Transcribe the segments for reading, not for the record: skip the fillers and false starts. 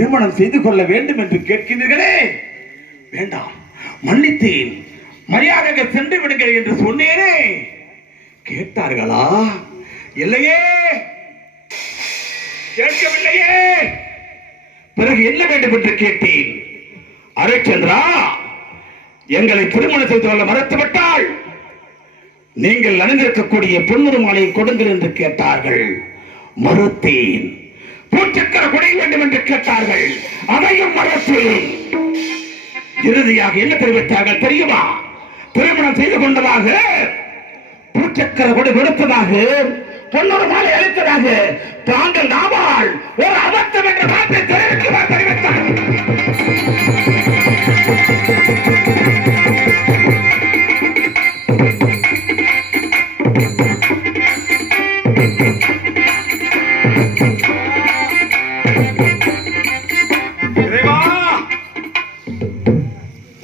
திருமணம் செய்து கொள்ள வேண்டும் என்று கேட்கிறீர்களே, வேண்டாம், மன்னித்தேன், மரியாதைக்கு சென்று விடுங்கள் என்று சொன்னேனே, கேட்டார்களா? இல்லையே, கேட்கவில்லையே. பிறகு என்ன வேண்டும் என்று கேட்டேன். அரிச்சந்திரா, எங்களை திருமணம் செய்து கொள்ள மறுத்துவிட்டால் நீங்கள் அணிந்திருக்கக்கூடிய பொன்னுரு மாலையை கொடுங்கள் என்று கேட்டார்கள். மறுத்தேன். பூச்சக்கர கொடை வேண்டும் என்று கேட்டார்கள். அதையும் மறுத்தேன். இறுதியாக என்ன தெரிவித்தார்கள் தெரியுமா? திருமணம் செய்து கொண்டதாக, பூச்சக்கர கொடை கொடுத்ததாக, பொன்னுரு மாலை அளித்ததாக தாங்கள் நாவால் ஒரு அபத்தம் என்ற வார்த்தை தெரிவித்தார்.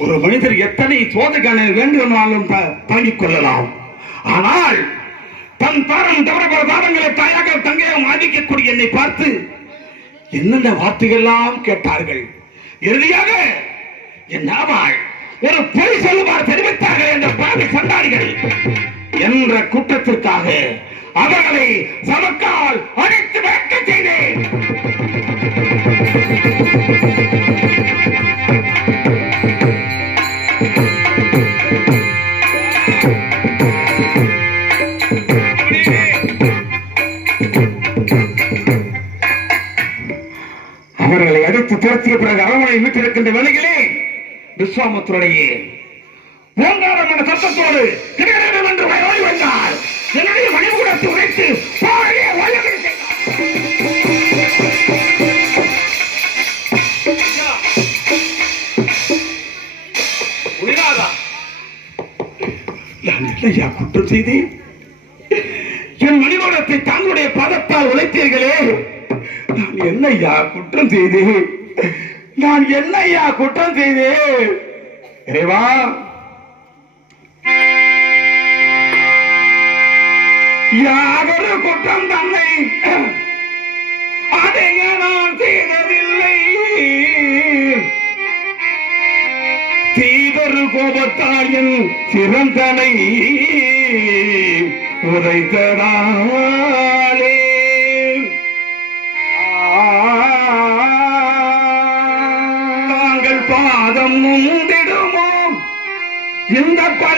ஒரு மனிதர் எத்தனை சோதனை வேண்டுமானாலும் தாங்கிக் கொள்ளலாம். ஆனால் தன் தாரம் தவற தாரங்களை தாயாக தங்கையும் ஆதிக்கக்கூடிய என்னை பார்த்து என்னென்ன வார்த்தைகள்லாம் கேட்டார்கள். இறுதியாக என் நாவால் ஒரு பொய் சொல்லுமாறு தெரிவித்தார்கள் என்ற பாவி சண்டாடிகள் என்ற குற்றத்திற்காக அவர்களை சமக்கால் அழைத்து வைக்க செய்தேன். அவர்களை அடித்து துரத்திய பிறகு அரண்மனை வீட்டிருக்கின்ற வேளையிலே விஸ்வாமித்திரனுடைய ஓங்காரம் என்ற சத்தத்தோடு கிடையாது என்று ஓடி வந்தார். என்னுடைய மணிபூரத்தை உடைத்து பாடிய வல்லவன் நான் என்னையா குற்றம் செய்தேன்? என் மணிபூரத்தை தங்களுடைய பதத்தால் உழைத்தீர்களே, நான் என்னையா குற்றம் செய்தேன்? நான் என்னையா குற்றம் செய்தேன்? இறைவா, யாதொரு குற்றம் தன்னை அடைய நான் செய்ததில்லை. தீதொரு கோபத்தால் என் சிறந்தனை உதைத்ததாலே தாங்கள் பாதம் முந்திடுமோ இந்த பலி